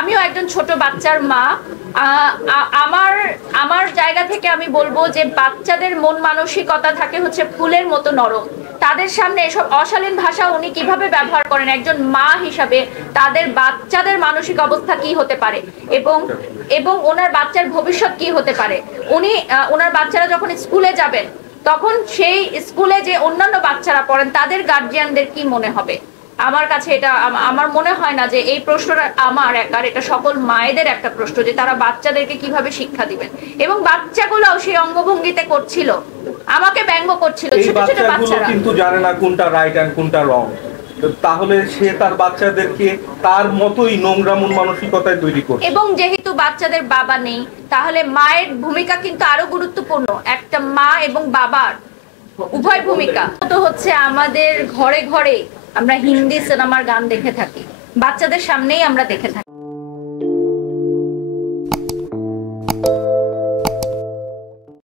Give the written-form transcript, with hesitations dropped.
আমিও একজন ছোট বাচ্চার মা। আমার আমার জায়গা থেকে আমি বলবো যে বাচ্চাদের মন মানসিকতা থাকে হচ্ছে ফুলের মতো নরম। তাদের সামনে এসব অশালীন ভাষা উনি কিভাবে ব্যবহার করেন একজন মা হিসাবে, তাদের বাচ্চাদের মানসিক অবস্থা কি হতে পারে এবং এবং ওনার বাচ্চার ভবিষ্যৎ কি হতে পারে। উনি ওনার বাচ্চারা যখন স্কুলে যাবেন তখন সেই স্কুলে যে অন্যান্য বাচ্চারা পড়েন তাদের গার্জিয়ানদের কি মনে হবে। আমার কাছে এটা আমার মনে হয় না যে এই প্রশ্নটা আমার একার, এটা সকল মায়েদের একটা প্রশ্ন যে তারা বাচ্চাদেরকে কিভাবে শিক্ষা দিবেন। এবং বাচ্চাগুলোও সেই অঙ্গভঙ্গিতে করছিল, আমাকে ব্যঙ্গ করছিল, ছোট ছোট বাচ্চারা কিন্তু জানে না কোনটা রাইট এন্ড কোনটা রং। তাহলে সে তার বাচ্চাদেরকে তার মতোই নোংরা মন মানসিকতায় তৈরি করে। এবং যেহেতু বাচ্চাদের বাবা নেই তাহলে মায়ের ভূমিকা কিন্তু আরো গুরুত্বপূর্ণ। একটা মা এবং বাবার উভয় ভূমিকা তো হচ্ছে আমাদের ঘরে ঘরে আমরা হিন্দি সিনেমার গান দেখে থাকি, বাচ্চাদের সামনেই আমরা দেখে থাকি।